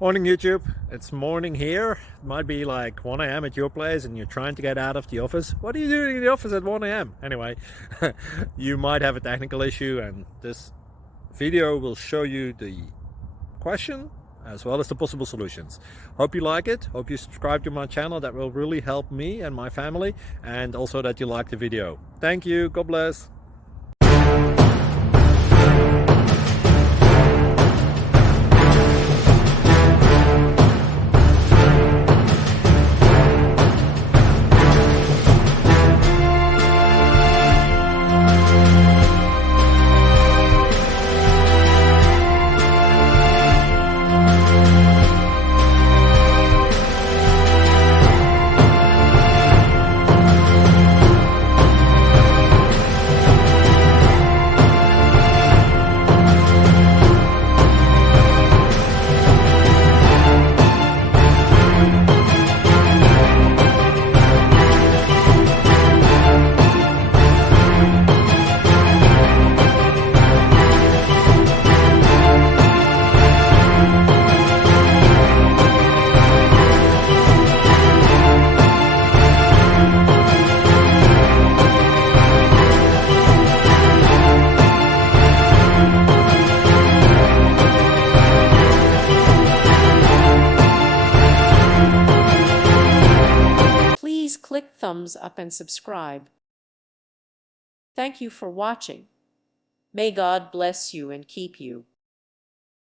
Morning YouTube, it's morning here. It might be like 1 a.m. at your place and you're trying to get out of the office. What are you doing in the office at 1 a.m.? Anyway, you might have a technical issue and this video will show you the question as well as the possible solutions. Hope you like it, hope you subscribe to my channel. That will really help me and my family, and also that you like the video. Thank you, God bless. Please click thumbs up and subscribe. Thank you for watching. May God bless you and keep you.